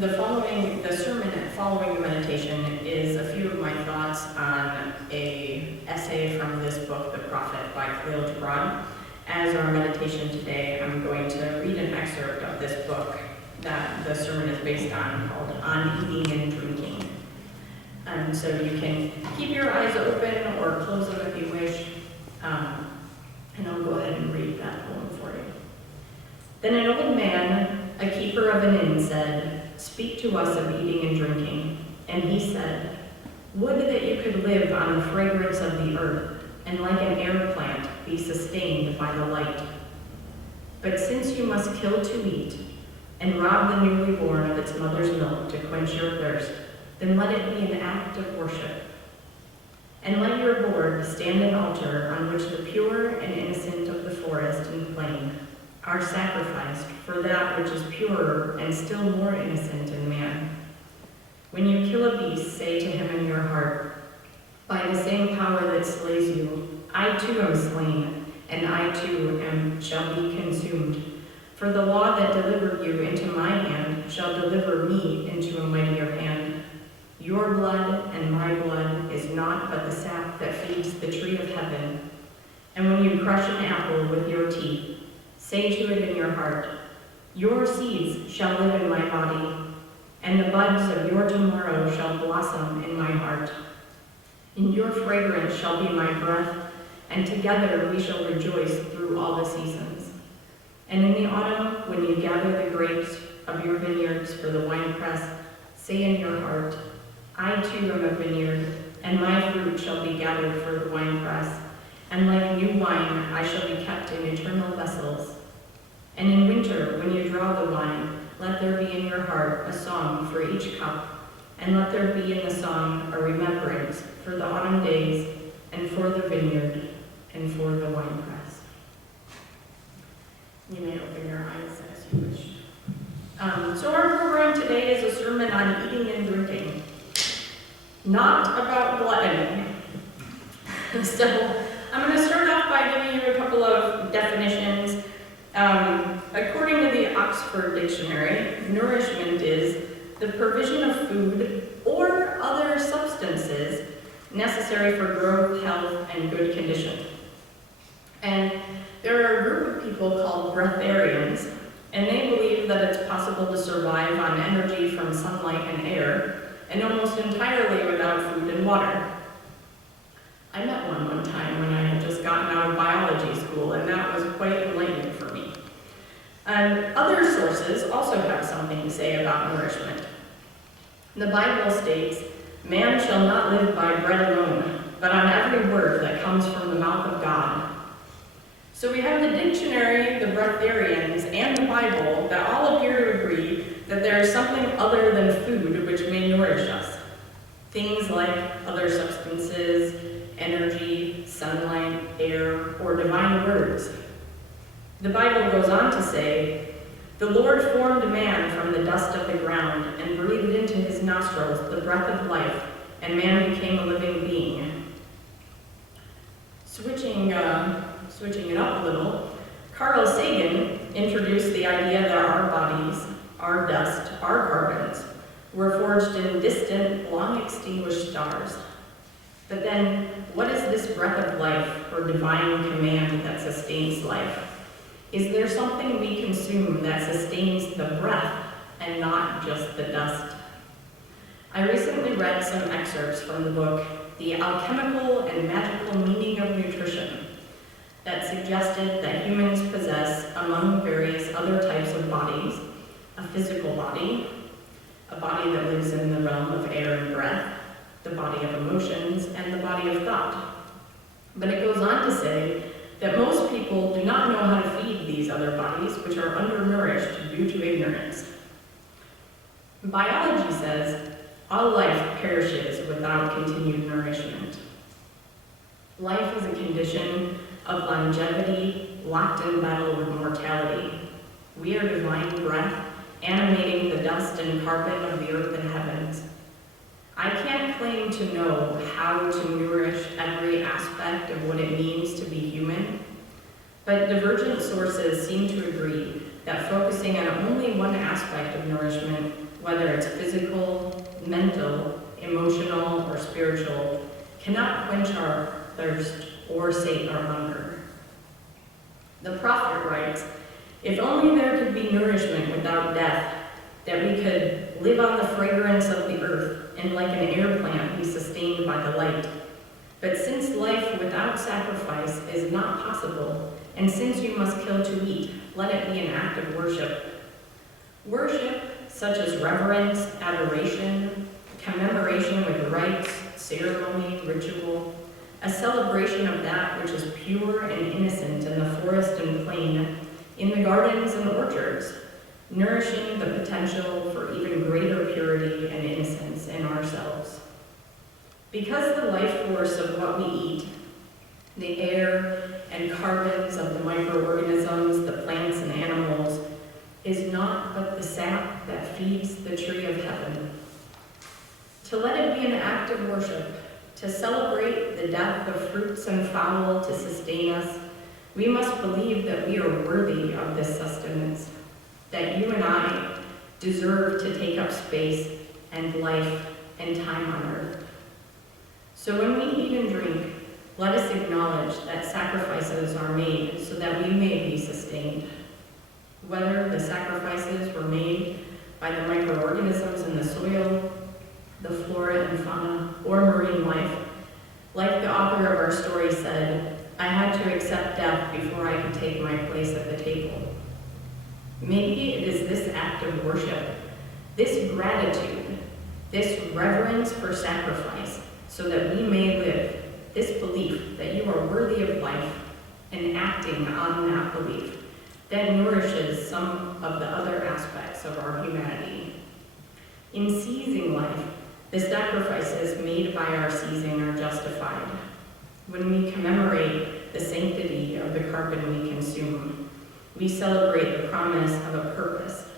The sermon following the meditation is a few of my thoughts on a essay from this book, The Prophet by Khalil Gibran. As our meditation today, I'm going to read an excerpt of this book that the sermon is based on, called On Eating and Drinking. And so you can keep your eyes open or close them if you wish, and I'll go ahead and read that poem for you. Then an old man, a keeper of an inn, said, "Speak to us of eating and drinking." And he said, "Would that you could live on the fragrance of the earth, and like an air plant be sustained by the light. But since you must kill to eat, and rob the newly born of its mother's milk to quench your thirst, then let it be an act of worship. And let your board stand an altar on which the pure and innocent of the forest and plain are sacrificed for that which is purer and still more innocent in man. When you kill a beast, say to him in your heart, by the same power that slays you, I too am slain, and I too shall be consumed. For the law that delivered you into my hand shall deliver me into a mightier hand. Your blood and my blood is naught but the sap that feeds the tree of heaven. And when you crush an apple with your teeth, say to it in your heart, your seeds shall live in my body, and the buds of your tomorrow shall blossom in my heart. And your fragrance shall be my breath, and together we shall rejoice through all the seasons. And in the autumn, when you gather the grapes of your vineyards for the winepress, say in your heart, I too am a vineyard, and my fruit shall be gathered for the winepress, and like new wine I shall be kept in eternal vessels. And in winter, when you draw the wine, let there be in your heart a song for each cup, and let there be in the song a remembrance for the autumn days, and for the vineyard, and for the winepress. You may open your eyes as you wish. So our program today is a sermon on eating and drinking, not about gluttony. So I'm going to start off by giving you a couple of definitions. According to the Oxford Dictionary, nourishment is the provision of food or other substances necessary for growth, health, and good condition. And there are a group of people called breatharians, and they believe that it's possible to survive on energy from sunlight and air, and almost entirely without food and water. I met one time when I had just gotten out of biology school, and that was quite enlightening for me. And other sources also have something to say about nourishment. The Bible states, man shall not live by bread alone, but on every word that comes from the mouth of God. So we have the dictionary, the breatharians, and the Bible that all appear to agree that there is something other than food which may nourish us. Things like other substances, energy, sunlight, air, or divine words. The Bible goes on to say, the Lord formed man from the dust of the ground and breathed into his nostrils the breath of life, and man became a living being. Switching it up a little, Carl Sagan introduced the idea that our bodies, our dust, our carbons, were forged in distant, long-extinguished stars. But then, what is this breath of life or divine command that sustains life? Is there something we consume that sustains the breath and not just the dust? I recently read some excerpts from the book, The Alchemical and Magical Meaning of Nutrition, that suggested that humans possess, among various other types of bodies, a physical body, a body that lives in the realm of air and breath, the body of emotions, and the body of thought. But it goes on to say that most people do not know how to feed these other bodies, which are undernourished due to ignorance. Biology says all life perishes without continued nourishment. Life is a condition of longevity, locked in battle with mortality. We are divine breath, animating the dust and carbon of the earth and heavens. I can't claim to know how to nourish every aspect of what it means to be human, but divergent sources seem to agree that focusing on only one aspect of nourishment whether it's physical, mental, emotional, or spiritual, cannot quench our thirst or sate our hunger. The prophet writes, "If only there could be nourishment without death, that we could live on the fragrance of the earth, and like an air plant be sustained by the light. But since life without sacrifice is not possible, and since you must kill to eat, let it be an act of worship." Worship, such as reverence, adoration, commemoration with rites, ceremony, ritual, a celebration of that which is pure and innocent in the forest and plain, in the gardens and orchards, nourishing the potential for even greater purity and innocence in ourselves. Because the life force of what we eat, the air and carbons of the microorganisms, the plants and animals, is not but the sap that feeds the tree of heaven. To let it be an act of worship, to celebrate the death of fruits and fowl to sustain us, we must believe that we are worthy of this sustenance, that you and I deserve to take up space and life and time on earth. So when we eat and drink, let us acknowledge that sacrifices are made so that we may be sustained. Whether the sacrifices were made by the microorganisms in the soil, the flora and fauna, or marine life, like the author of our story said, I had to accept death before I could take my place at the table. Maybe it is this act of worship, this gratitude, this reverence for sacrifice, so that we may live, this belief that you are worthy of life, and acting on that belief, that nourishes some of the other aspects of our humanity. In seizing life, the sacrifices made by our seizing are justified. When we commemorate the sanctity of the carbon we consume, we celebrate the promise of a purpose,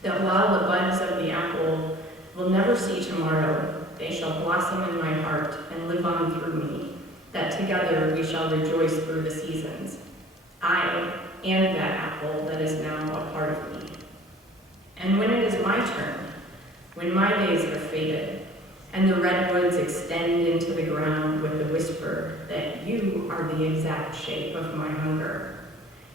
that while the buds of the apple will never see tomorrow, they shall blossom in my heart and live on through me, that together we shall rejoice through the seasons, I and that apple that is now a part of me. And when it is my turn, when my days have faded, and the redwoods extend into the ground with the whisper that you are the exact shape of my hunger,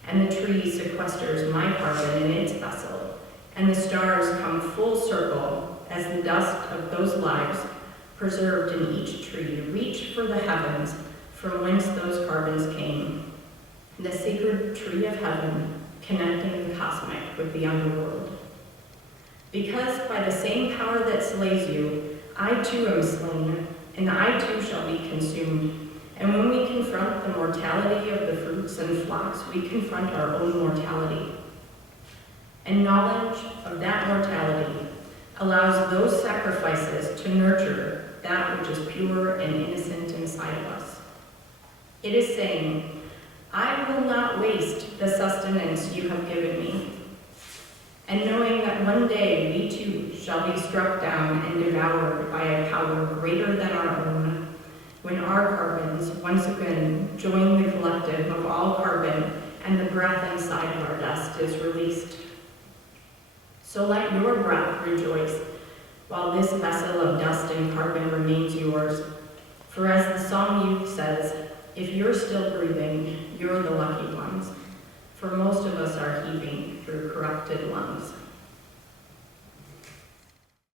and the tree sequesters my carbon in its vessel, and the stars come full circle as the dust of those lives preserved in each tree reach for the heavens from whence those carbons came, the sacred tree of heaven connecting the cosmic with the underworld. Because by the same power that slays you, I too am slain, and I too shall be consumed. And when we confront the mortality of the fruits and flocks, we confront our own mortality. And knowledge of that mortality allows those sacrifices to nurture that which is pure and innocent inside of us. It is saying, I will not waste the sustenance you have given me. And knowing that one day we too shall be struck down and devoured by a power greater than our own, when our carbons once again join the collective of all carbon and the breath inside of our dust is released. So let your breath rejoice, while this vessel of dust and carbon remains yours. For as the song youth says, if you're still breathing, you're the lucky ones. For most of us are heaving through corrupted lungs.